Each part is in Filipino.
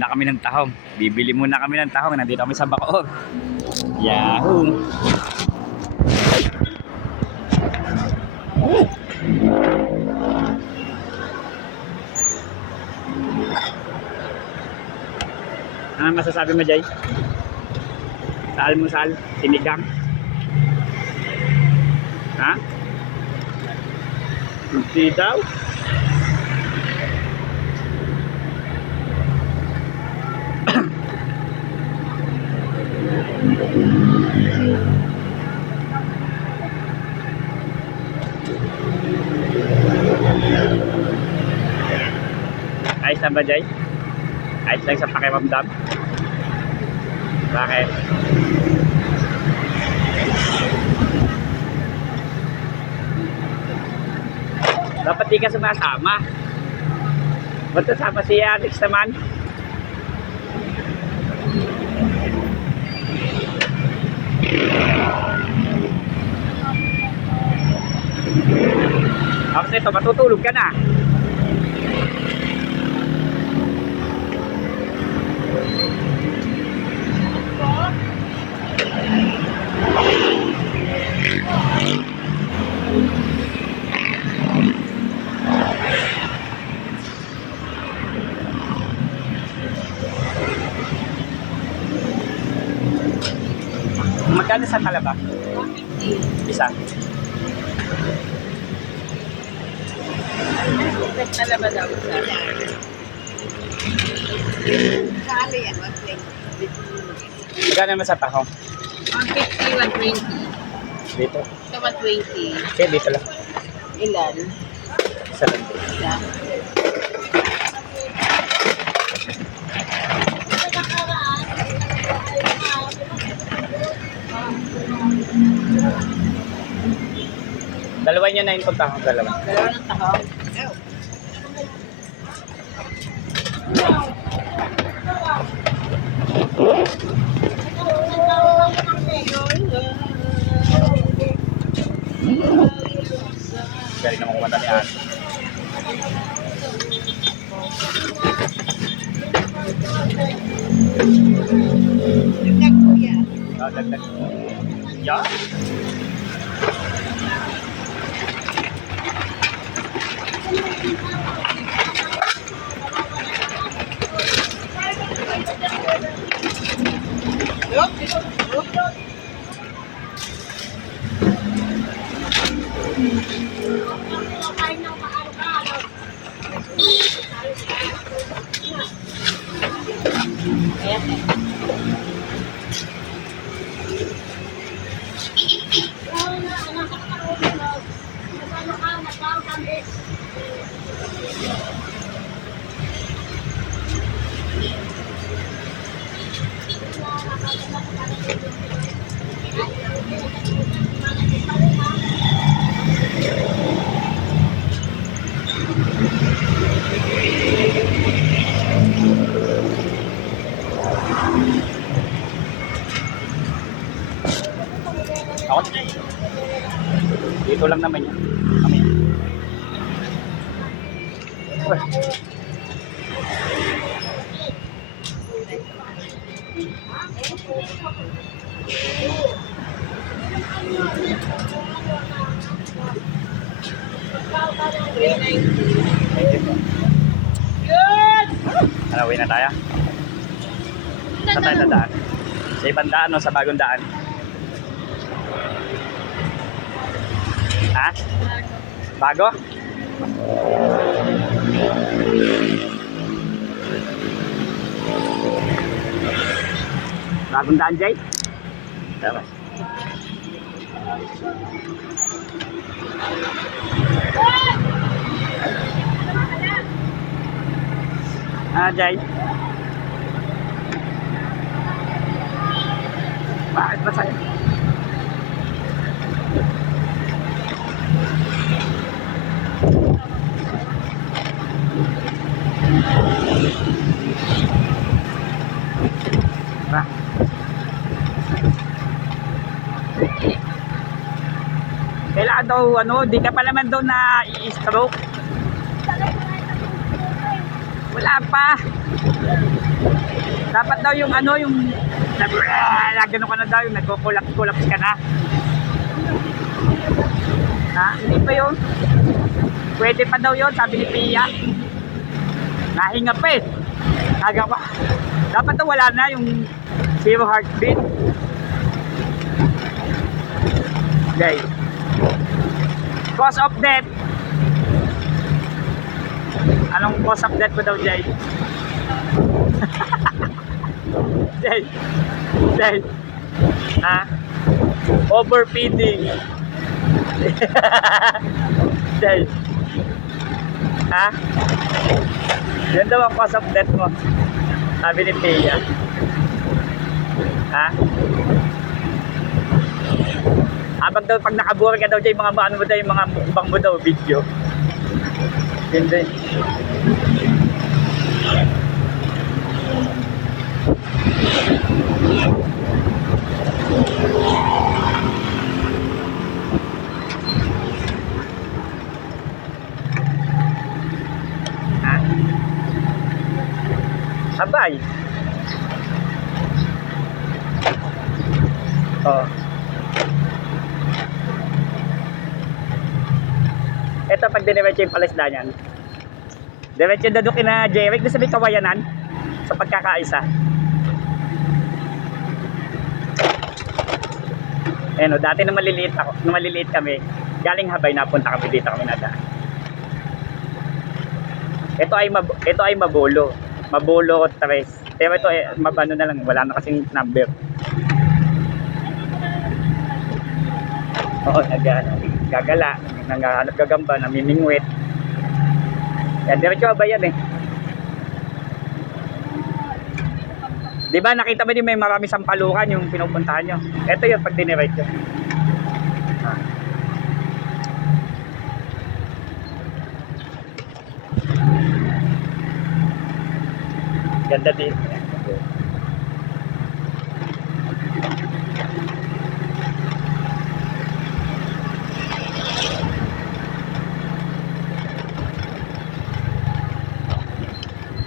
muna kami ng tahong. Bibili muna kami ng tahong. Nandito kami sa Bacoor. Yahoo! Ano masasabi mo, Jay? Sa almusal, sinigang? Ha? Hindi daw? Ayos na ba, Jay? Ayos lang sa pakiramdam? Bakit? Dapat di ka sumasama. Ba't kasama si Alex naman? Tapos ito, matutulog ka na. Magkano sa talaba? Isa. Talaba daw. Kali yan, 120. Magkano naman sa tahong? 150, 120. Dito. Ito 120. Okay, dito lang. Ilan? Isa lang dito. Isa. Dalawa niya na yung tahong, dalawa. Dalawa ng tahong. Galing naman kumanta ni Ate. Dagdag kuya. Dagdag. Yeah? Ako na. Dito lang naman yan. Kami. Ano, uwi na tayo? Saan tayo dadaan? Sa ibang daan o sa bagong daan? Ha? Bago? Bagong daan, Jay? Tama. Jay? Bakit ba sa'yo? Ba? Kailangan daw, di ka pa naman daw na i-stroke. Wala pa. Dapat daw yung ano, yung gano'n ka na daw, yung nagko-collapse ka na. Ha? Hindi pa yun. Pwede pa daw yun, sabi ni Pia. Nahinga pa eh. Nagawa. Dapat daw wala na yung zero heartbeat. Okay. Cause of death. Anong cause of death ko daw, Jay? Jay. Jay. Ha? Overfeeding. Jay. Ha? Yan daw ang cause of death mo. Sabi ni Pia. Ha? Habang daw pag nakabuhay ka daw Jay, mga ano mo daw, yung mga mukbang mo daw, video. Hindi. Ha? Sabay. Oh. Ito pag diniretso yung palisda niyan. Diretso dadukin na Jeric doon sa may kawayanan sa pagkakaisa. Ano, dati nung maliliit ako, nung maliliit kami, galing Habay napunta kami dito kami nadaan. Ito ay Mabolo. Mabolo 3. Pero ito ay mabano na lang, wala na kasing number. Oo, gagala, nanghahanap gagamba, namimingwit. Yan, diretso Habay yan eh. Di ba nakita mo din may marami sampalukan yung pinupuntahan nyo? Ito yun pag diniretso. Ganda din.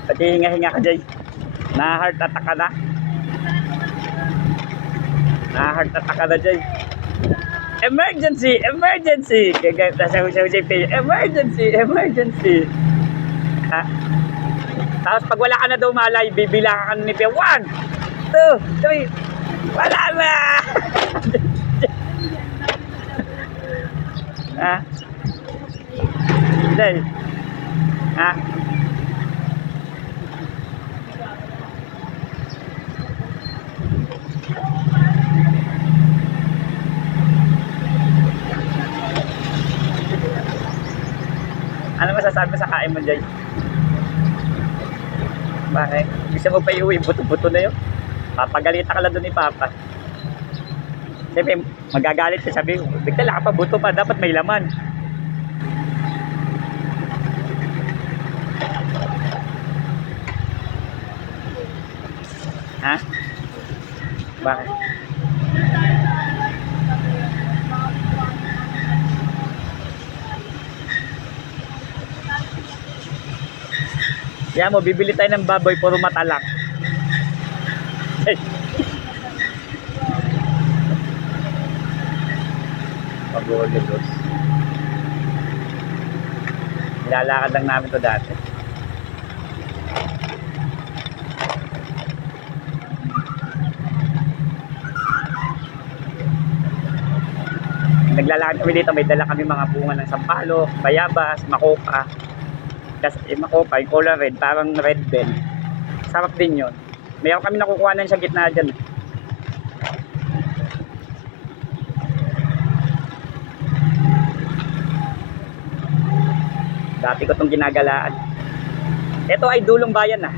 Pati hinga-hinga ka Jay. Na-heart attack ka na. Na-heart attack ka na Jay. Emergency! Emergency! Kaya nasa emergency! Emergency! Ha? Tapos pag wala ka na daw malay, bibilang ka ni Pia. 1, 2, 3. Wala na! Ha? Jay. Ha? Ano masasabi sa kain mo, Jay? Bakit? Gusto mo pa iuwi, buto-buto na yun. Papagalita ka lang doon ni Papa. Siyempre, magagalit ka, sabi, bigtala ka pa, buto pa, dapat may laman. Ha? Bakit? Kaya mo, bibili tayo ng baboy, puro matalak. Hey. Pag-uulog. Nilalakad lang namin to dati. Naglalakad kami dito, may dala kami mga bunga ng sampalo, bayabas, makopa. Kasi makopa, yung color red, parang red bell. Sarap din yun. Mayroon kami nakukuha na sa gitna dyan. Dati ko itong ginagalaan. Ito ay dulong bayan na.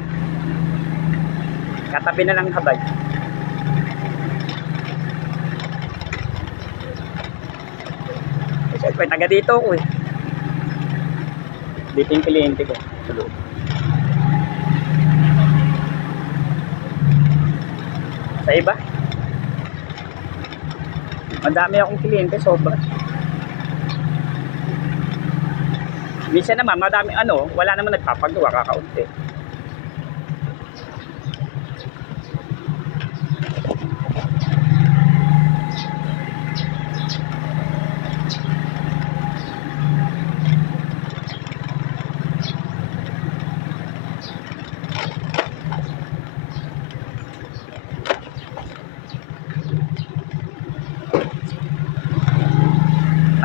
Katabi na ng Habay. Siyempre, taga dito ako eh. Dito yung kliyente ko. Sa iba? Madami akong kliyente, sobra. Minsan naman, madami wala naman nagpapagawa, kakaunti.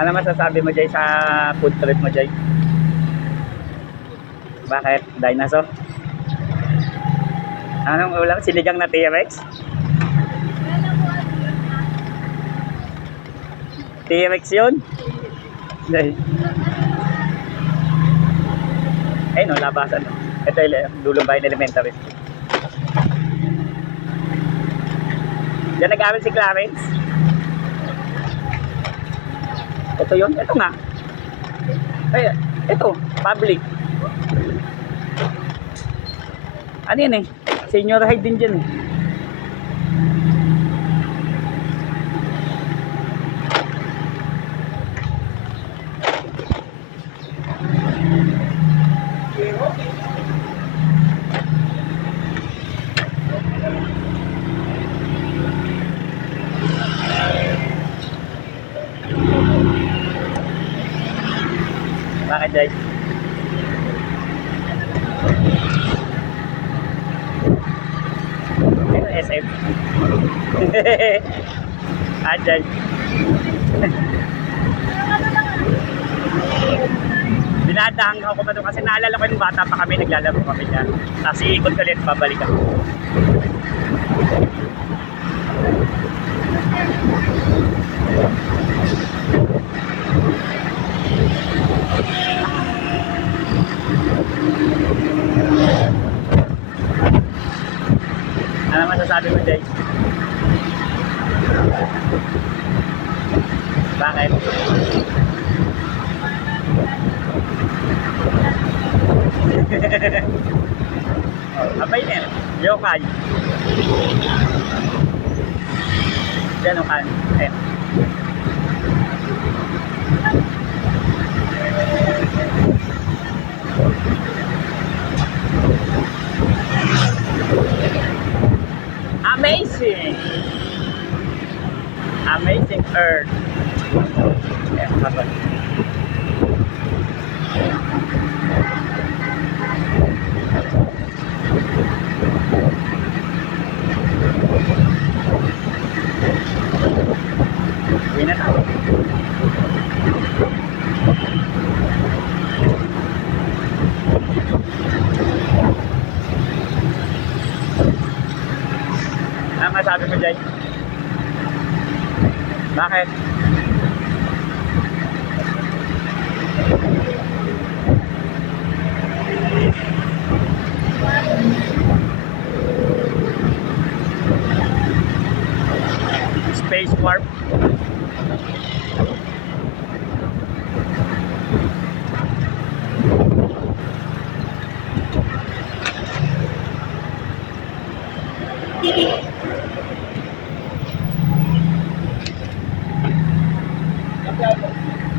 Ano masasabi mo, Jay, sa food trip mo, Jay? Bakit? Dinosaur? Anong ulam? Sinigang na T-Rex? T-Rex yun? Jay. Ay, no, labasan. Ito yung Lulubayan Elementary. Diyan nag-aaral si Clarence. Ito yun? Ito nga. Ay, ito. Public. Ano yan eh? Senior high din dyan eh. Bakit, Jay? Ano SM? Ah, Jay. Dinadaan ako pa doon kasi naalala ko yung bata pa kami, naglalaro kami dyan. Tapos iikot ko ulit, babalik ako. Ano masasabi mo, Jay? Bakit? Abay na yun. Yokai. Diyan o kan. Ayan. Amazing! Amazing Earth. Ayan, kapag. Uwi na tayo. Ano masabi mo, Jay? Bakit? Space warp.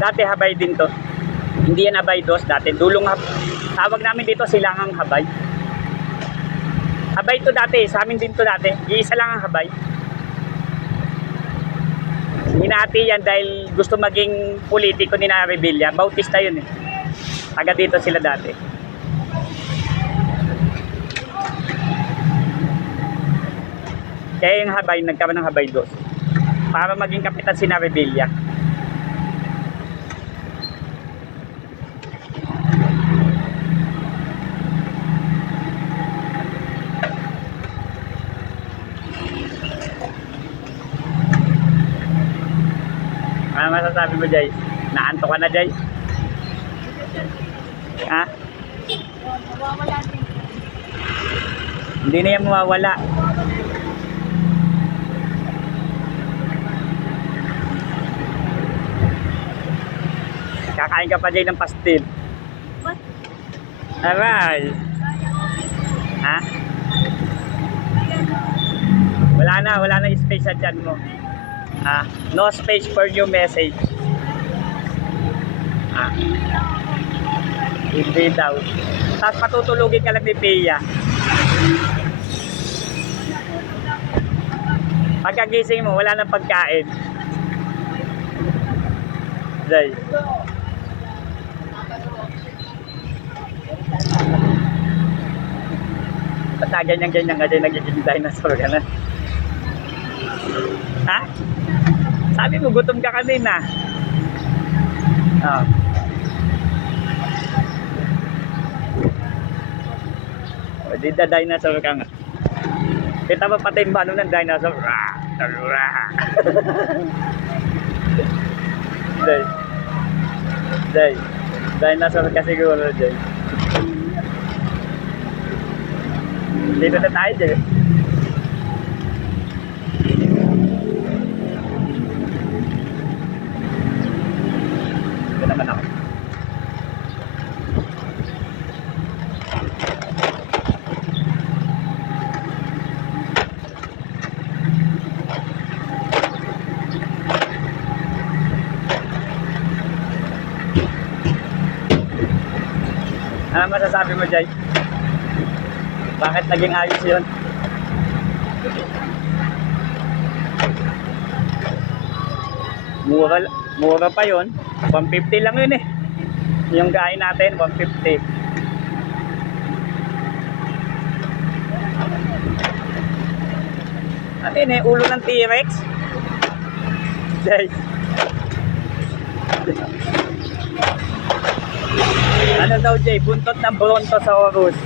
Dati habay din to. Hindi yan habay dos dati. Tawag namin dito silangang habay. Habay to dati. Sa amin din to dati. Iisa lang ang habay. Hinati yan dahil gusto maging politiko ni na Rebilla. Bautista yun eh. Taga dito sila dati. Kaya yung habay, nagkaroon ng habay dos. Para maging kapitan si na Rebilla. Ano masasabi mo, Jay? Naanto ka na, Jay? Ha? Mawawala din. Hindi na yan mawawala. Kakain ka pa, Jay, ng pastil. What? Aray! Ha? Wala na space sa dyan mo. Ah, no space for new message. Ah. Hindi daw. Tapos patutulugin ka lang ni Pia. Pagkagising mo, wala nang pagkain. Jay. Basta ganyan-ganyan ka, Jay, nagiging dinosaur ka na. Ha? Sabi mo, gutom ka kanina. Ah. O, di the dinosaur ka nga. Kita mo pati yung bano ng dinosaur. Rah! Rah! Day. Day. Dinosaur ka siguro, Day. Dito na tayo, Day. Ito naman ako. Ano masasabi mo, Jay? Bakit naging ayos yun? Mura pa yun. 150 lang yun eh. Yung gain natin, 150. Ano yun eh, ulo ng T-Rex? Jay. Ano daw, Jay? Buntot ng Brontosaurus.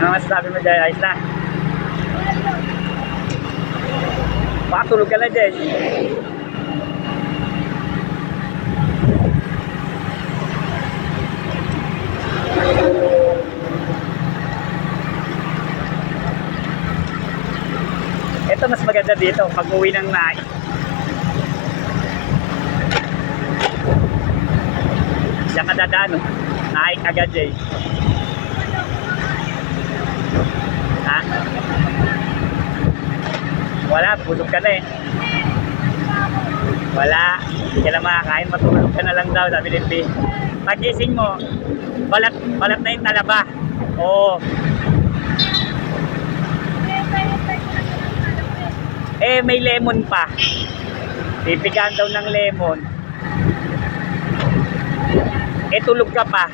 Ano masasabi mo, Jay? Ayos na. Baka tulog ka na, Jay. Ito mas maganda dito pag uwi ng naik. Diyan ka dadaan, oh. Naik agad, Jay. Ha? Wala, busog ka na eh. Wala, hindi ka na makakain, matulog ka na lang daw, sabi ni P. Pagising mo, balat na yung talaba. Oo. Eh, may lemon pa. Pipigaan daw ng lemon. Eh, tulog ka pa.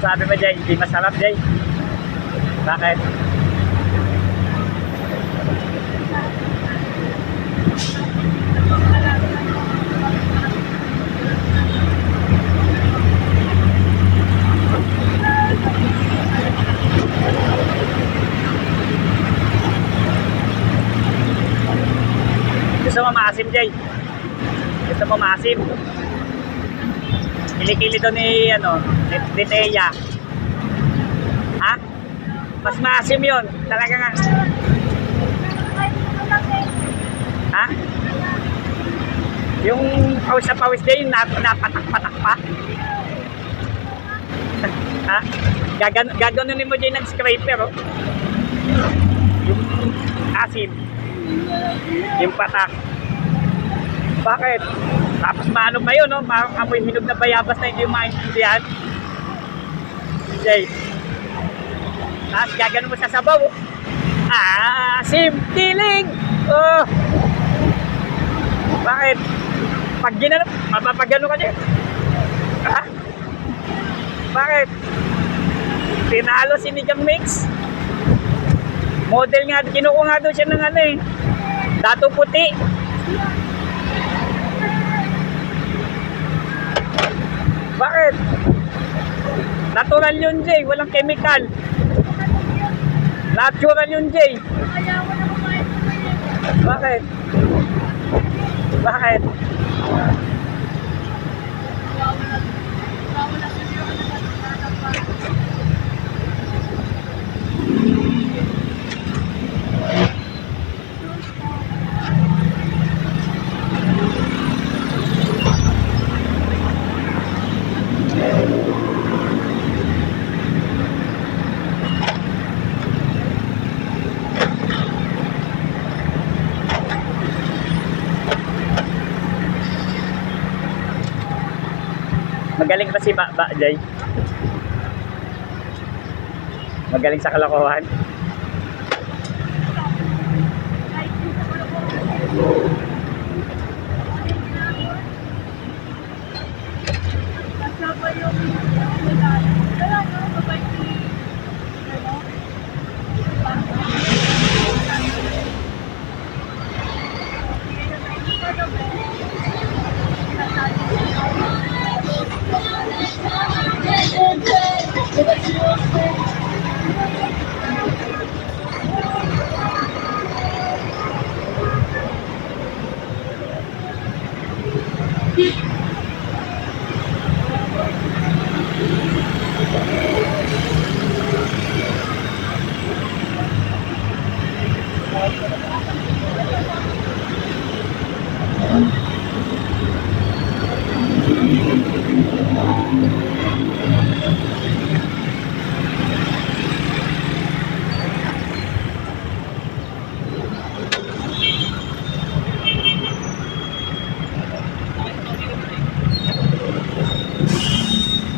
Sabi mo, Jay, hindi masarap, Jay. Bakit? Gusto mo maasim, Jay? Gusto mo maasim? Kilikili doon ni Teya. Ha? Mas maasim yun. Talaga nga. Ha? Yung pawis na pawis din, napatak-patak pa. Ha? Gaganunin mo dyan ng scraper, oh. Yung asim. Yung patak. Bakit? Tapos maano pa yun, no? Amoy hinog na bayabas na hindi yung maintindihan. Jay. Tapos gagano mo sa sabaw. Simtiling! Oh! Bakit? Pag ginano, mapapagano ka din. Ha? Bakit? Tinalo si Nigang Mix. Model nga, kinukuha nga doon siya ng dato puti. Bakit? Natural yun, Jay. Walang chemical. Natural yun, Jay. Bakit? Bakit? Magaling ba si Baba, Jay? Magaling sa kalokohan? Kasama yung medalya. Kaya no, mabait ni ano?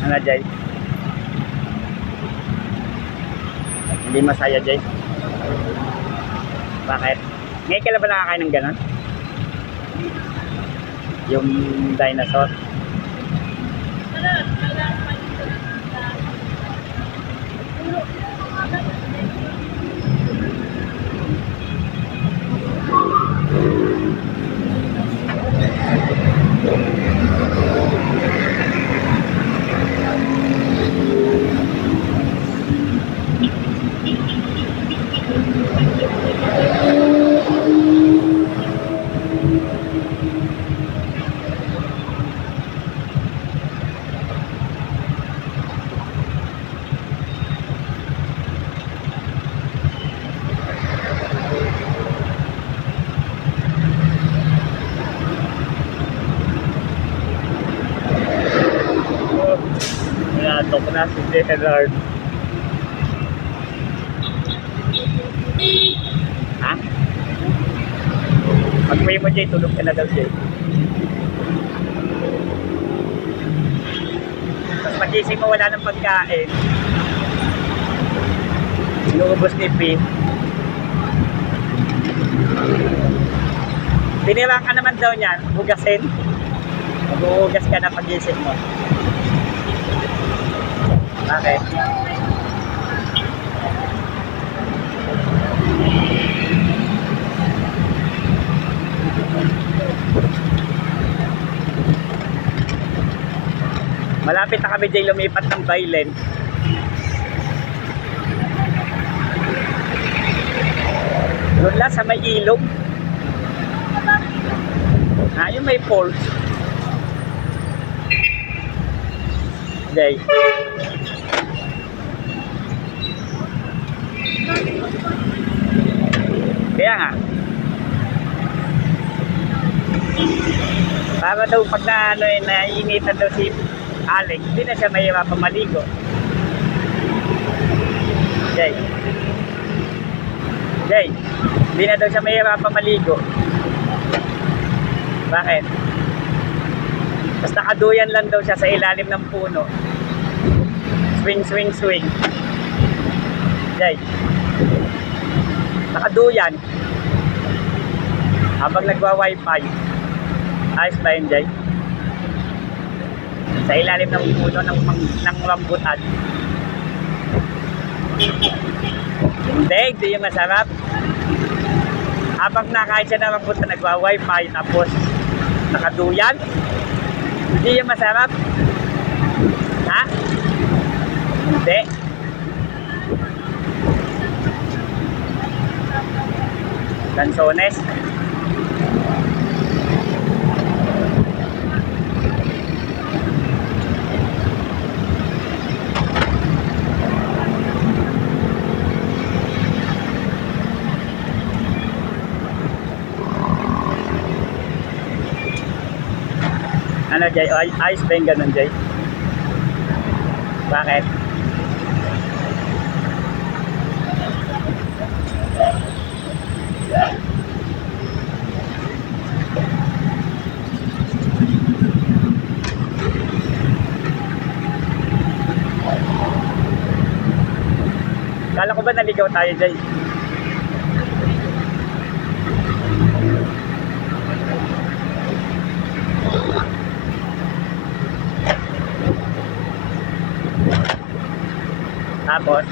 Ano, Jay? Hindi masaya, Jay? Bakit? Ngayon ka lang ba nakakain ng ganon? Yung dinosaur? Natok na si Gerard. Ha? Pag-uwi mo, Jay, tulog ka na daw, Jay. Tapos magising mo, wala ng pagkain. Inuubos ni P. Pinirang ka naman daw niyan, hugasin. Mag-uugas ka na pagising mo. Bakit? Malapit na kami, Jay, lumipat ng Bailen. Doon lang sa may ilog. Yung may falls. Jay. Kaya nga. Para daw pag naiinitan daw si Alex, hindi na siya mahirapang maligo. Jay. Jay, hindi na daw siya mahirapang maligo. Bakit? Basta nakaduyan lang daw siya sa ilalim ng puno. Swing, swing, swing. Jay. Nakaduyan. Habang nagwa-wifi. Ayos ba yun, Jay? Sa ilalim ng puno ng rambutan. Hindi yung masarap. Habang nakain siya ng rambutan, nagwa-wifi, tapos nakaduyan. Hindi yung masarap. Ha? Hindi. Lanzones. Ano, Jay? Ayos ba yung ganun, Jay? Bakit? Kala ko ba naligaw tayo, Jay? Tapos,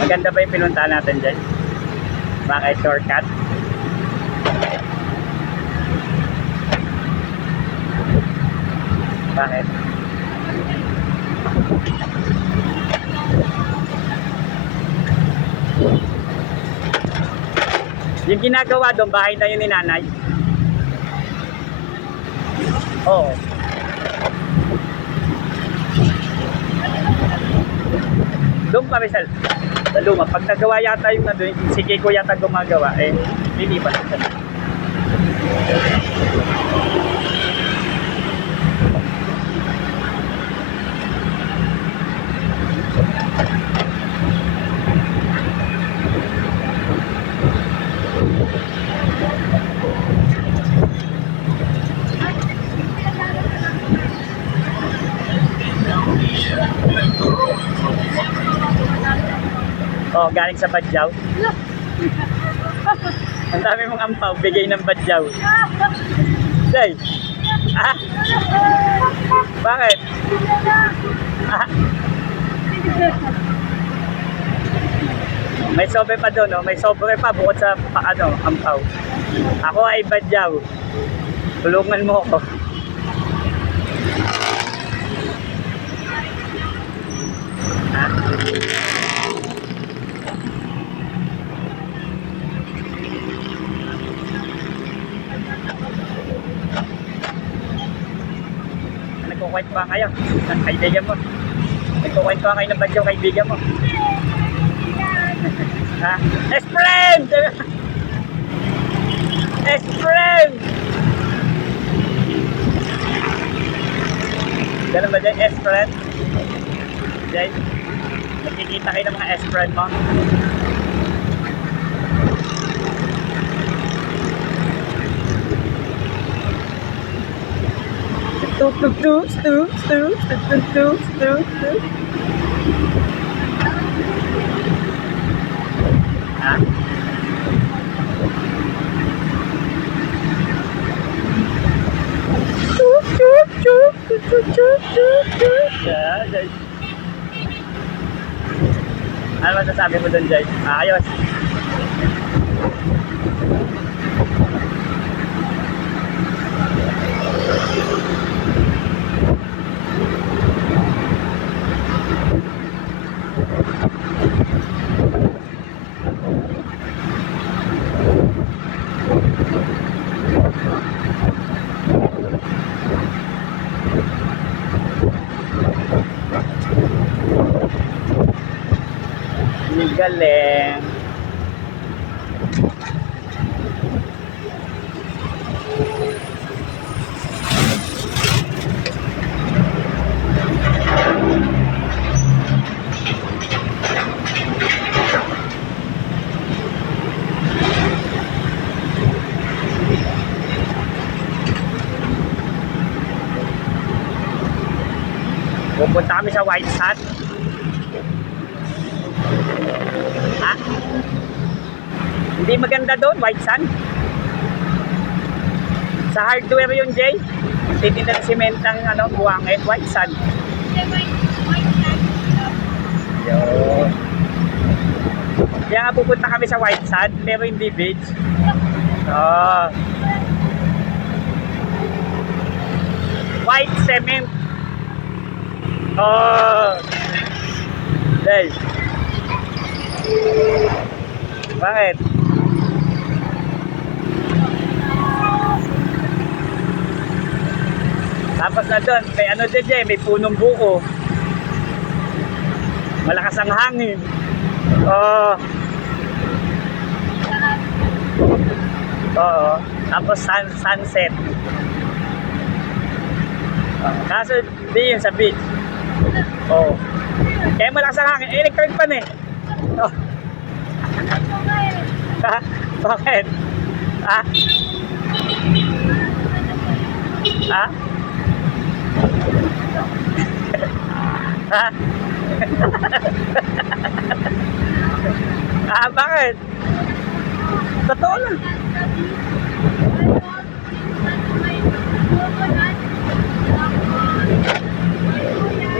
maganda ba yung pinuntahan natin dyan? Bakit shortcut? Bakit? Yung ginagawa doon, bahay na yun ni nanay. Oo. Doon pa, Rizal. Sa luma. Pag nagawa yata yung nandun, si Kiko yata gumagawa, eh, lilipas siya. Oh, galing sa Badyaw. Ang dami mong ampaw, bigay ng Badyaw. Day. Ah? Bakit? Ah? May sobre pa doon, oh. May sobre pa bukod sa ampaw. Ako ay Badyaw. Tulungan mo ako. Ah? Nagkukwento pa kayo ng kaibigan mo. Nagkukwento pa kayo ng Badyaw kaibigan mo. Ha? S-friend! S-friend! Ganun ba dyan, S-friend? Dyan? Nakikita kayo ng mga S-friend mo? Tuk tuk tuk tuk tuk tuk tuk tuk tuk. Ha? Tuk tuk tuk tuk tuk tuk tuk tuk. Jay. Ano masasabi mo doon, Jay? Ayos. Galing. Pupunta kami sa White Sand. Ha? Hindi maganda doon, White Sand. Sa hardware yun, Jay. Titinda ng simentang buwangin, White Sand. Yun. Kaya nga pupunta kami sa White Sand, pero hindi beach. Oh. White cement. Oh. Jay. Bakit? Tapos na doon, may dyan, may punong buko. Malakas ang hangin. Oh. Oo. Tapos sunset. Oh. Kaso di yun sa beach. Oh. Kaya malakas ang hangin. Electric pan eh. Oh. Ha? Bakit? Ha? Ha? Ha? Bakit? Totoo lang.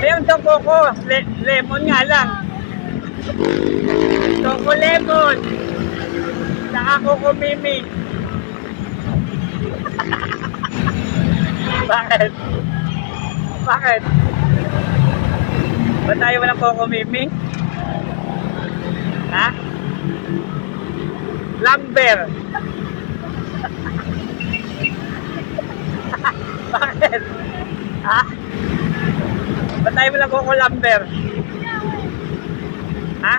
Meron daw coco. Lemon nga lang. Coco lemon. Saka coco mimi. Bakit? Bakit? Ba't tayo walang coco mimi? Ha? Lumber. Bakit? Ha? Ba't tayo walang coco lumber? Ha?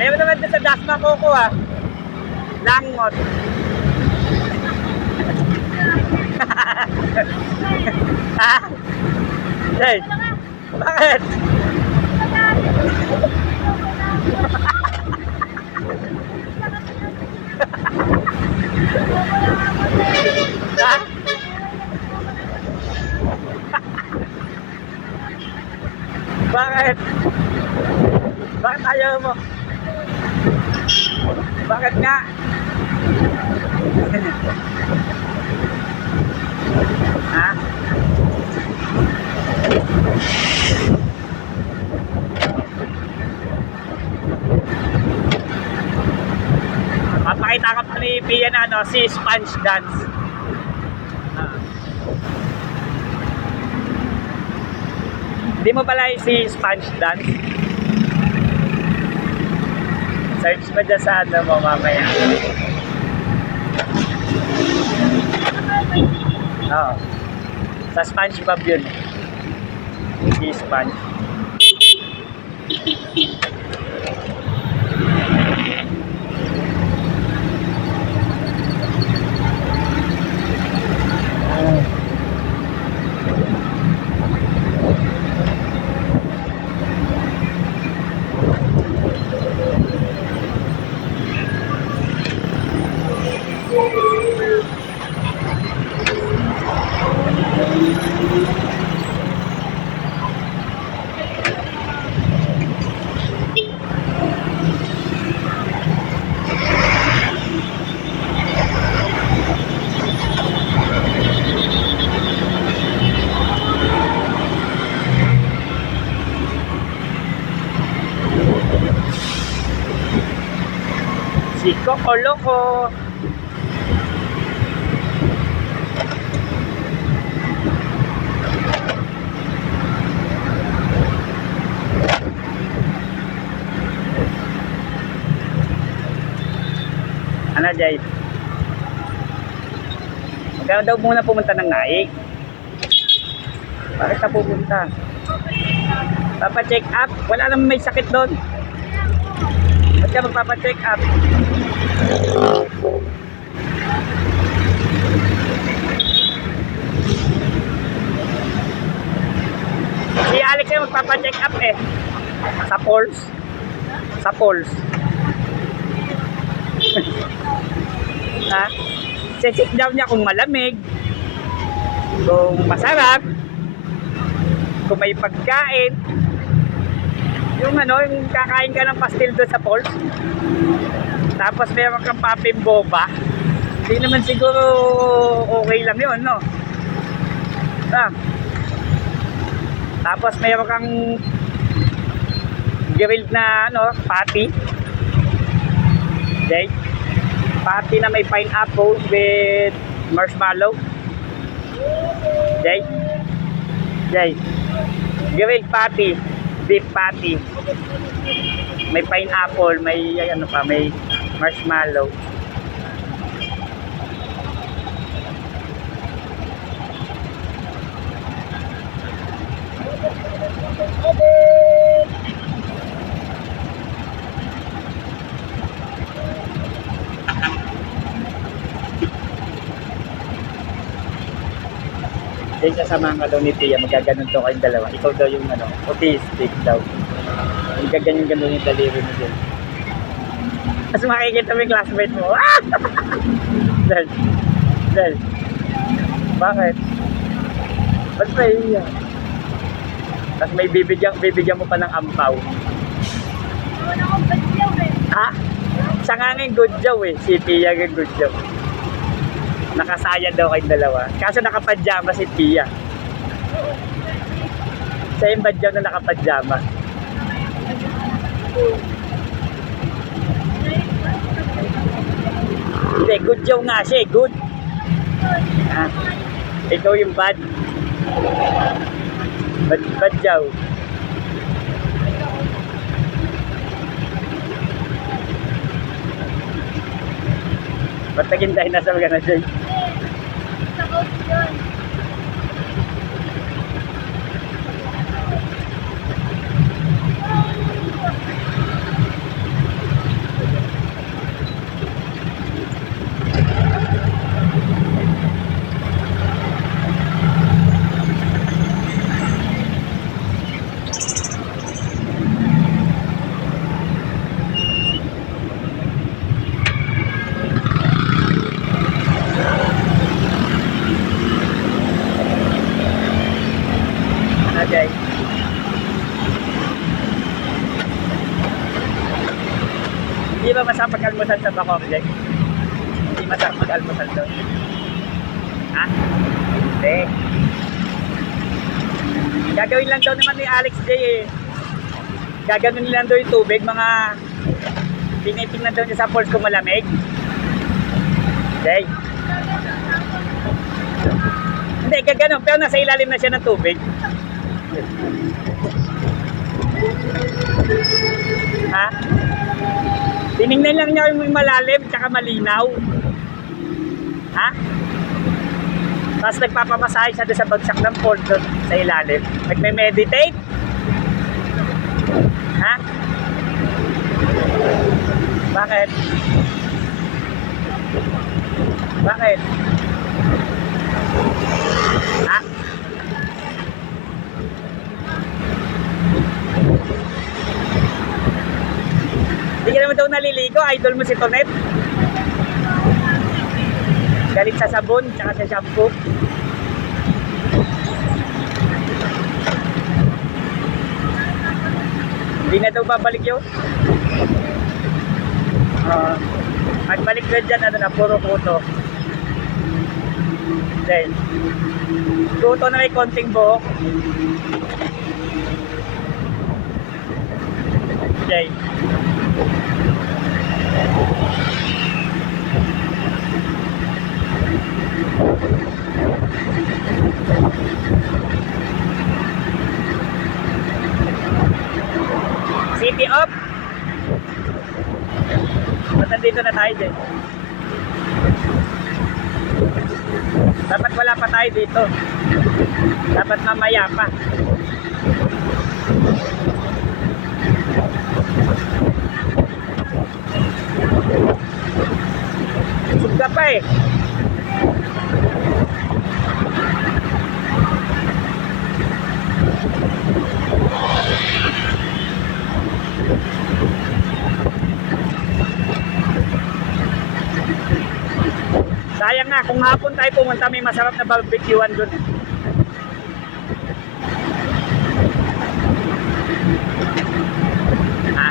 Mayroon naman din sa Dasma Coco ah. Langot. Ha? Jay, bakit? Ha? Bakit? Bakit ayaw mo? Bakit nga? Ha? Papakita ka pa ni Pia na ano, si sponge dance. Hindi mo pala si sponge dance? Search mo dyan sa ano mo mamaya. Oo. Sa SpongeBob yun. Si Sponge. Si Coco Loco. Ano, Jay? Magkano daw muna pumunta ng Naik? Bakit na pupunta? Papa-check up? Wala naman may sakit doon. Ba't ka magpapa-check up? Si Alex ay magpapa-check up eh. Sa pulse. Sa pulse. Ha? Check down niya kung malamig, kung masarap, kung may pagkain. Yung ano, yung kakain ka ng pastil doon sa Pulse. Tapos meron kang paping boba. Hindi naman siguro okay lang yun, no? Tapos meron kang grilled na ano, patty. Okay? Patty na may pineapple with marshmallow. Okay? Okay. Grilled patty. Beef patty. May pineapple, may ano pa, may marshmallow. Then sasamahan ka daw ni Tia, magaganon daw kayong dalawa. Ikaw daw yung ano, autistic daw. Magaganyan-ganon yung daliri mo din. Tapos makikita mo yung classmate mo. Ah! Dahil. Dahil. Bakit? Ba't pa iya? Tapos may bibigyan mo pa ng ampaw. Wala akong badyaw eh. Ha? Siya nga ngayon good job eh. Si Pia nga good job. Nakasaya daw kayong dalawa. Kaso nakapadyama si Pia. Siya yung badyaw na nakapadyama. Hindi, good job nga siya eh. Good. Ha? Ikaw yung bad. Badyaw. Ba't naging dinosaur ka na dyan? Sa coach yun. Okay. Hindi ba masarap mag-almusal sa Bacor, Jack? Hindi masarap mag-almusal doon. Ha? Hindi. Gagawin lang daw naman ni Alex J eh. Gagawin lang daw yung tubig, mga tinitingnan daw niya sa pulse kung malamig. Jay. Hindi, gaganon. Pero nasa ilalim na siya ng tubig. Ha? Tinignan lang niya yung malalim tsaka malinaw. Ha? Tapos nagpapamasahe siya doon sa bagsak ng pole doon sa ilalim. Nagme-meditate. Ha? Bakit? Bakit? Ha? Hindi ka naman daw naliligo, idol mo si Tonet. Galit sa sabon, tsaka sa shampoo. Hindi na daw babalik yun. Pagbalik na dyan, ano na, puro kuto. Then, kuto na may konting buhok. Okay. City of Ba't nandito na tayo din? Dapat wala pa tayo dito. Dapat mamaya pa. Suga pa eh. Sayang nga, kung hapon tayo pumunta, may masarap na barbecuean doon. Ha?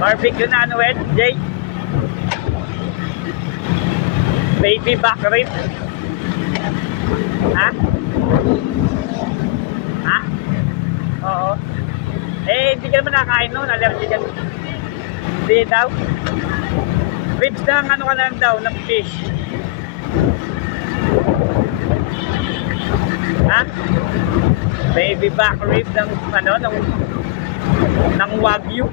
Barbecue na ano, Jay? Baby back rib. Ha? Ha? Oo. Eh, hindi ka naman nakakain noon. Allergy ka. Hindi daw. Ribs na ano ka lang daw, ng fish. Ha? Baby back rib ng ano, ng wagyu.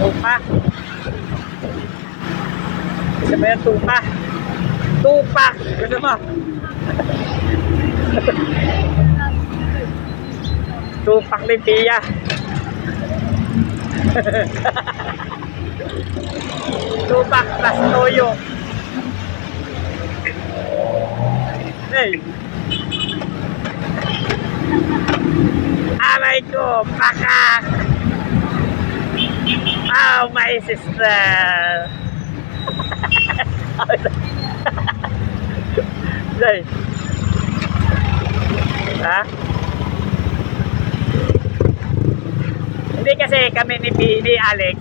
Tupa. Gusto mo yung tupa? Tupa! Gusto mo? Tupak ni Pia. Tupak plus toyo. Hey. Aray ko, baka. Oh, my sister. Hey. Ha? Hindi kasi kami ni Alex.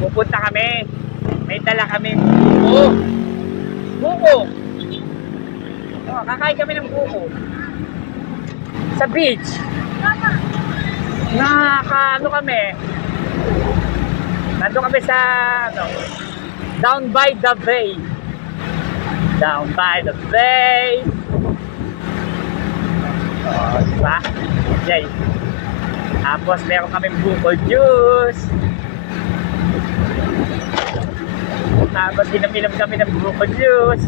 Pupunta kami. May dala kami buko. Buko. Oh, kakain kami ng buko. Sa beach. Ano kami. Nandun kami sa down by the bay. Down by the bay. Oh, diba? Jay. Tapos meron kaming buko juice. Tapos inom-inom kami ng buko juice.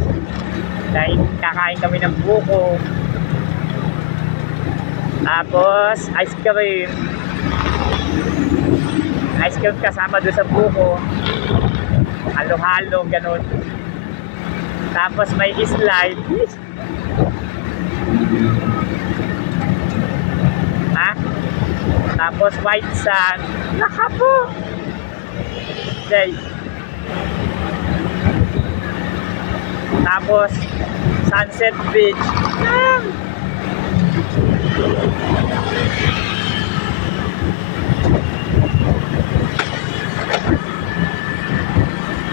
Dahil kakain kami ng buko. Tapos ice cream. Ice cream kasama doon sa buko. Halo-halo, ganun. Tapos may slide. Ha? Tapos white sand. Naka po. Okay. Tapos Sunset Beach.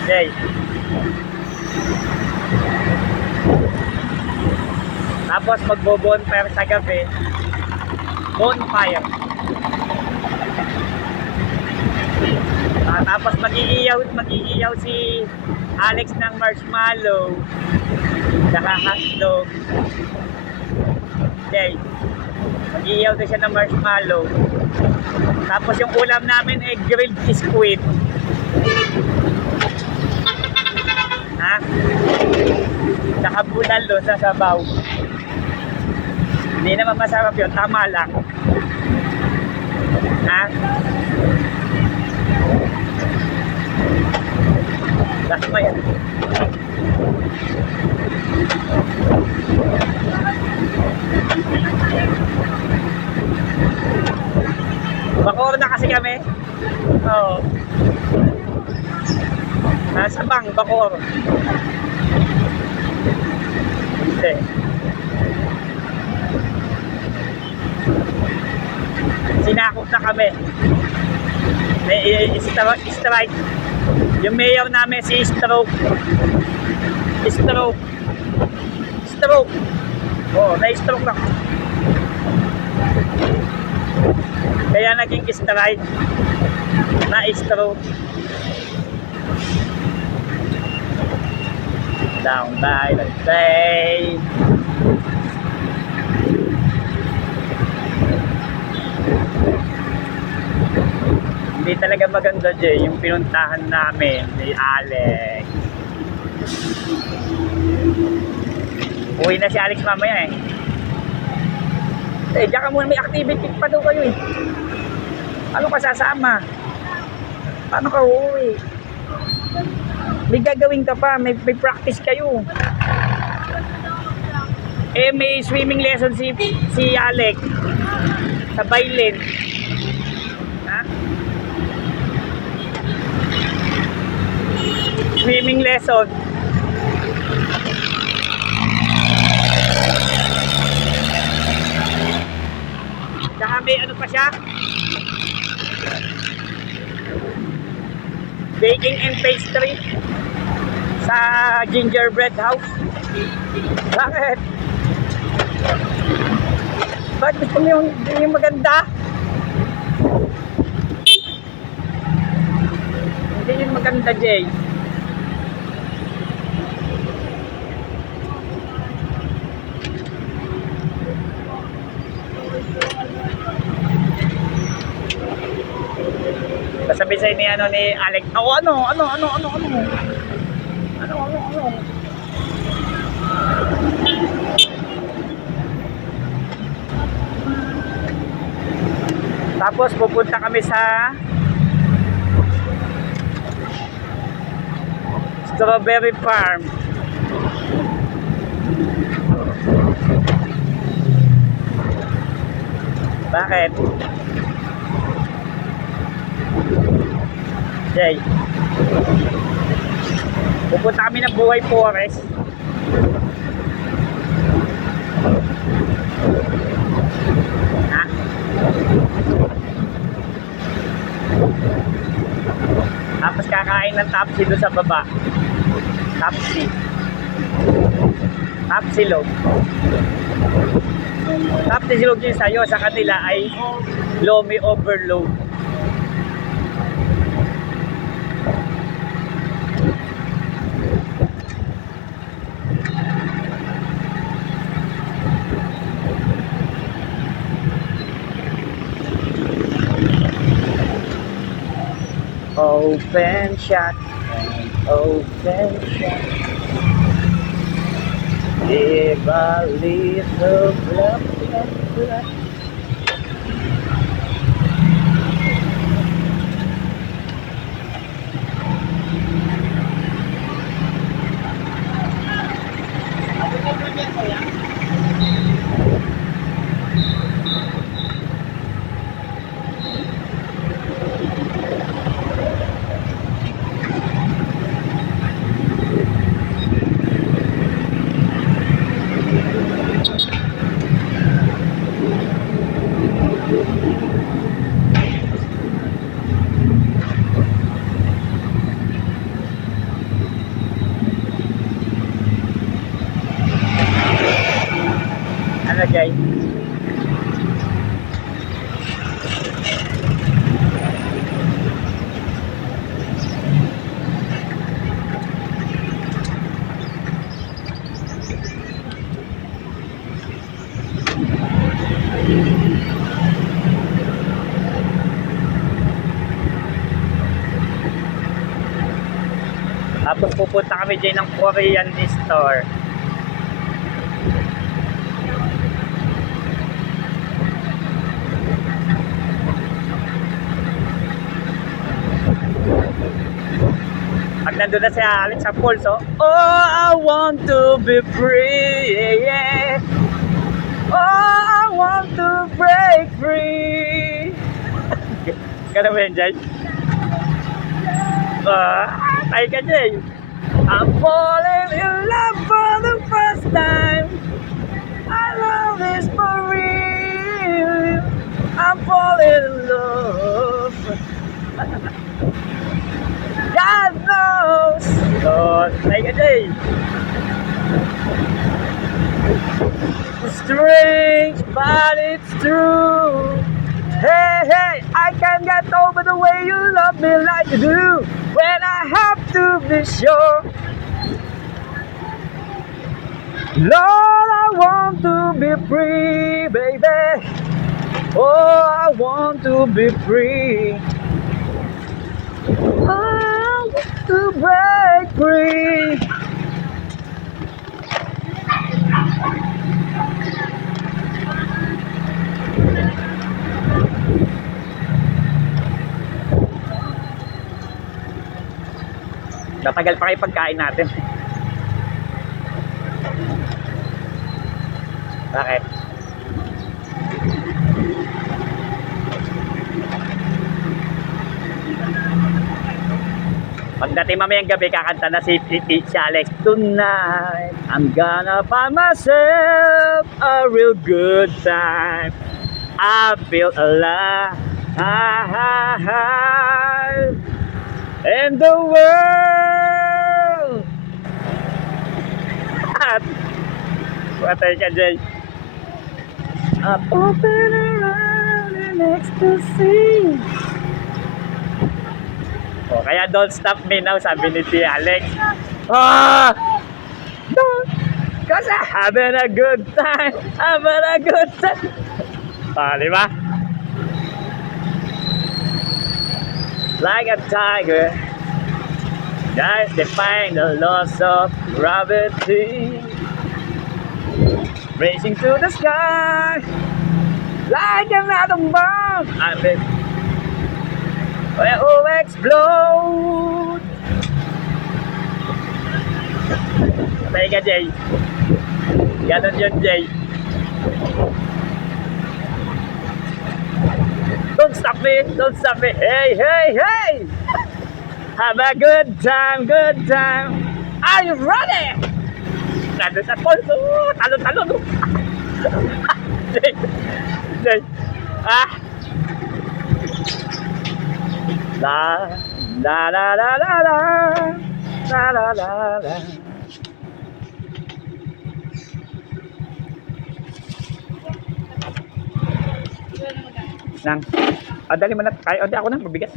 Okay. Tapos magbo-bonfire sa gabi. Bonfire. Tapos mag-iiyaw si Alex ng marshmallow. Saka hotdog. Okay. Mag-iiyaw na siya ng marshmallow. Tapos yung ulam namin ay grilled squid. Ha? Saka bulalo sa sabaw. Hindi naman masarap yun, tama lang. Ha? Last ba yan? Bacoor na kasi kami. Oo. Nasa bang, Bacoor. Hindi. Sinakop na kami. May strike. Yung mayor namin si Stroke. Oh, na-stroke na. Kaya naging strike. Na-stroke. Down by the bay. Hindi talaga maganda, Jay, yung pinuntahan namin ni Alex. Uwi na si Alex mamaya eh. Diyan ka muna, may activity pa daw kayo eh. Ano ka sasama? Paano ka uuwi? May gagawin ka pa, may practice kayo. Eh, may swimming lesson si Alex sa Bailin. Ha? Swimming lesson. Saka may ano pa siya? Baking and pastry sa gingerbread house. Bakit? Bakit gusto mo yung maganda? Hindi yung maganda, Jay. Sabi sa'yo ni Alex, ano? Tapos pupunta kami sa Strawberry Farm. Bakit? Jay. Pupunta kami ng Buhay Forest. Ha? Tapos kakain ng tapsi doon sa baba. Tapsi. Tapsilog. Tapsilog yung sa'yo, sa kanila ay lomi overload. Open shot, open shot. Give a little blah, blah, blah. Ano guys? Tapos pupunta kami dyan ng Korean store. Pag nandun na si Alex sa pulse, oh, I want to be free, yeah. Oh, I want to break free. Gano'n ba yun, Jay? Ay ka, Jay. I'm falling in love for the first time. I love this for real. I'm falling in love. God knows. Lord, ay ka, Jay. Strange, but it's true. Hey, hey, I can't get over the way you love me like you do. When I have to be sure. Lord, I want to be free, baby. Oh, I want to be free. I want to break free. Tatagal pa kayo pagkain natin. Bakit? Pagdating mamayang gabi, kakanta na si Alex. Tonight, I'm gonna find myself a real good time. I feel alive. And the world. At patay ka, Jay. Up open around in ecstasy. Oh, kaya don't stop me now, sabi ni Tia Alex. Don't, cause I'm having a good time. Having a good time. Di ba? Like a tiger, guys defying the laws of gravity, racing to the sky like an atom bomb. Amen. Will explode. Patay ka, Jay. Ganon yun, Jay. Don't stop me. Don't stop me. Hey, hey, hey. Have a good time, good time. Are you ready? Nandun sa Paulso. Talon-talon. Jay. Jay. Ah. La la la la la la la la la la. Nang, dali mo na tayo. Di ako na, mabigat.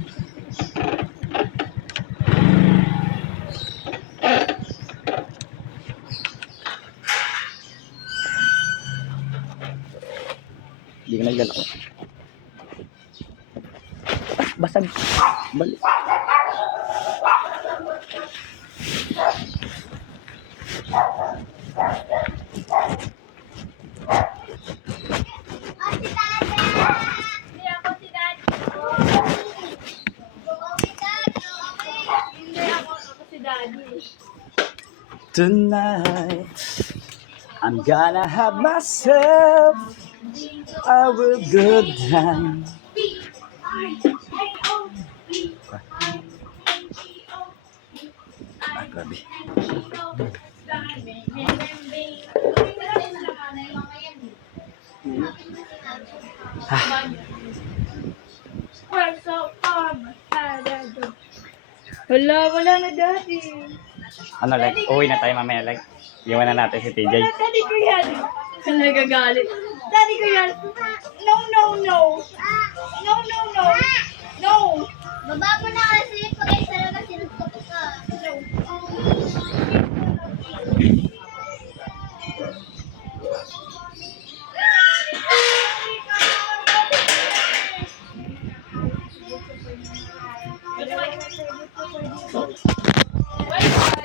Hindi ka nagdala ko. Basag. Balik. Hindi ako si Daddy. Hindi ako si Daddy. Tonight, I'm gonna have myself a real good time. Ah, grabe. We're so wala na Daddy. Ano, like, uwi na tayo mamaya, like, iwan na natin si TJ. Daddy ko yan. Saan nagagalit? Daddy ko yan. No, no, no. No, no, no. No. Baba mo na kasi pag ay talaga sinutok ka. Bye-bye.